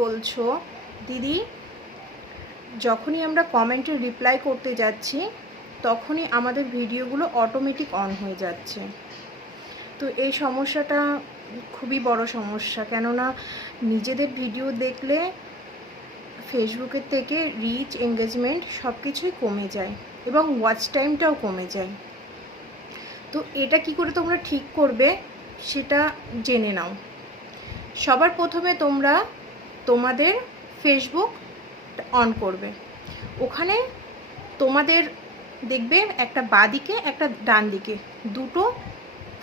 বলছো দিদি, যখনই আমরা কমেন্টে রিপ্লাই করতে যাচ্ছি তখনই আমাদের ভিডিওগুলো অটোমেটিক অন হয়ে যাচ্ছে। তো এই সমস্যাটা খুবই বড় সমস্যা, কেননা নিজেদের ভিডিও দেখলে ফেসবুকের থেকে রিচ, এঙ্গেজমেন্ট সব কিছুই কমে যায় এবং ওয়াচ টাইমটাও কমে যায়। তো এটা কি করে তোমরা ঠিক করবে সেটা জেনে নাও। সবার প্রথমে তোমরা তোমাদের ফেসবুক অন করবে। ওখানে তোমাদের দেখবে একটা বাঁদিকে একটা ডান দিকে দুটো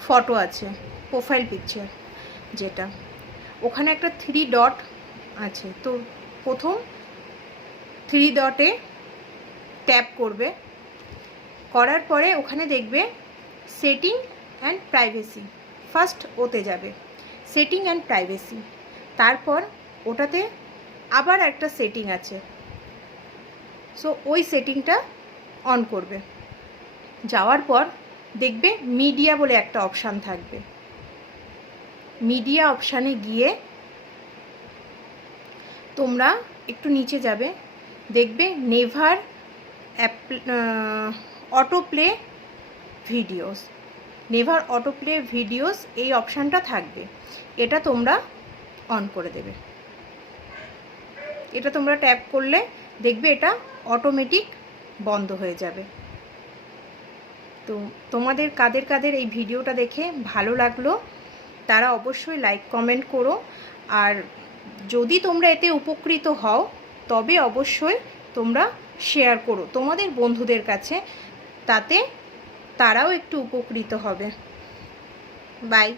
ফটো আছে, প্রোফাইল পিকচার যেটা, ওখানে একটা 3 ডট আছে। তো প্রথম 3 ডটে ট্যাপ করবে, করার পরে ওখানে দেখবে সেটিং অ্যান্ড প্রাইভেসি, ফার্স্ট ওতে যাবে সেটিং অ্যান্ড প্রাইভেসি। তারপর ওটাতে আবার একটা সেটিং আছে, সো ওই সেটিংটা অন করবে। যাওয়ার পর দেখবে মিডিয়া বলে একটা অপশান থাকবে। মিডিয়া অপশানে গিয়ে তোমরা একটু নিচে যাবে, দেখবে never autoplay videos, never autoplay videos এই অপশানটা থাকবে। এটা তোমরা অন করে দেবে। এটা তোমরা ট্যাপ করলে দেখবে এটা অটোমেটিক বন্ধ হয়ে যাবে। তো তোমাদের কাদের কাদের এই ভিডিওটা দেখে ভালো লাগলো তারা অবশ্যই লাইক কমেন্ট করো, আর যদি তোমরা এতে উপকৃত হও তবে অবশ্যই তোমরা শেয়ার করো তোমাদের বন্ধুদের কাছে, তাতে তারাও একটু উপকৃত হবে। বাই।